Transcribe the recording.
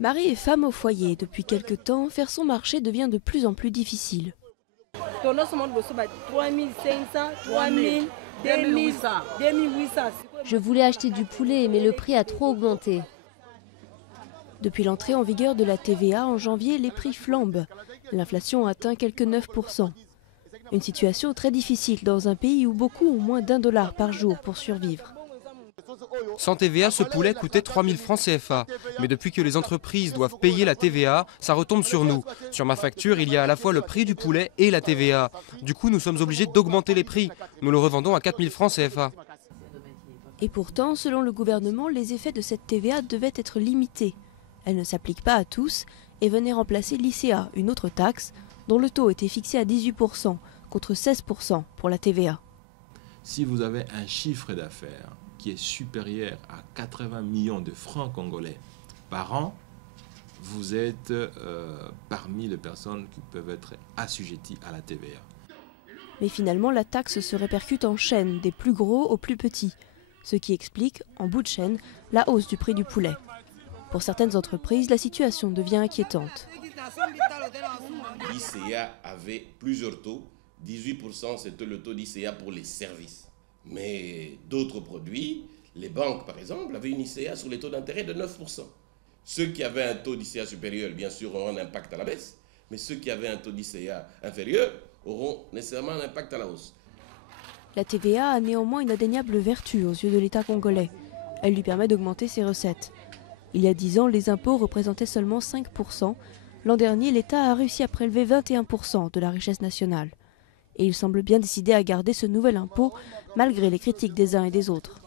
Marie est femme au foyer. Depuis quelque temps, faire son marché devient de plus en plus difficile. Je voulais acheter du poulet, mais le prix a trop augmenté. Depuis l'entrée en vigueur de la TVA en janvier, les prix flambent. L'inflation atteint quelques 9%. Une situation très difficile dans un pays où beaucoup ont moins d'1 $ par jour pour survivre. Sans TVA, ce poulet coûtait 3 000 francs CFA. Mais depuis que les entreprises doivent payer la TVA, ça retombe sur nous. Sur ma facture, il y a à la fois le prix du poulet et la TVA. Du coup, nous sommes obligés d'augmenter les prix. Nous le revendons à 4 000 francs CFA. Et pourtant, selon le gouvernement, les effets de cette TVA devaient être limités. Elle ne s'applique pas à tous et venait remplacer l'ICA, une autre taxe, dont le taux était fixé à 18%, contre 16% pour la TVA. Si vous avez un chiffre d'affaires qui est supérieur à 80 millions de francs congolais par an, vous êtes parmi les personnes qui peuvent être assujetties à la TVA. Mais finalement, la taxe se répercute en chaîne, des plus gros aux plus petits, ce qui explique, en bout de chaîne, la hausse du prix du poulet. Pour certaines entreprises, la situation devient inquiétante. L'ICA avait plusieurs taux. 18%, c'était le taux d'ICA pour les services. Mais d'autres produits, les banques par exemple, avaient une ICA sur les taux d'intérêt de 9%. Ceux qui avaient un taux d'ICA supérieur, bien sûr, auront un impact à la baisse. Mais ceux qui avaient un taux d'ICA inférieur auront nécessairement un impact à la hausse. La TVA a néanmoins une indéniable vertu aux yeux de l'État congolais. Elle lui permet d'augmenter ses recettes. Il y a 10 ans, les impôts représentaient seulement 5%. L'an dernier, l'État a réussi à prélever 21% de la richesse nationale. Et il semble bien décidé à garder ce nouvel impôt, malgré les critiques des uns et des autres.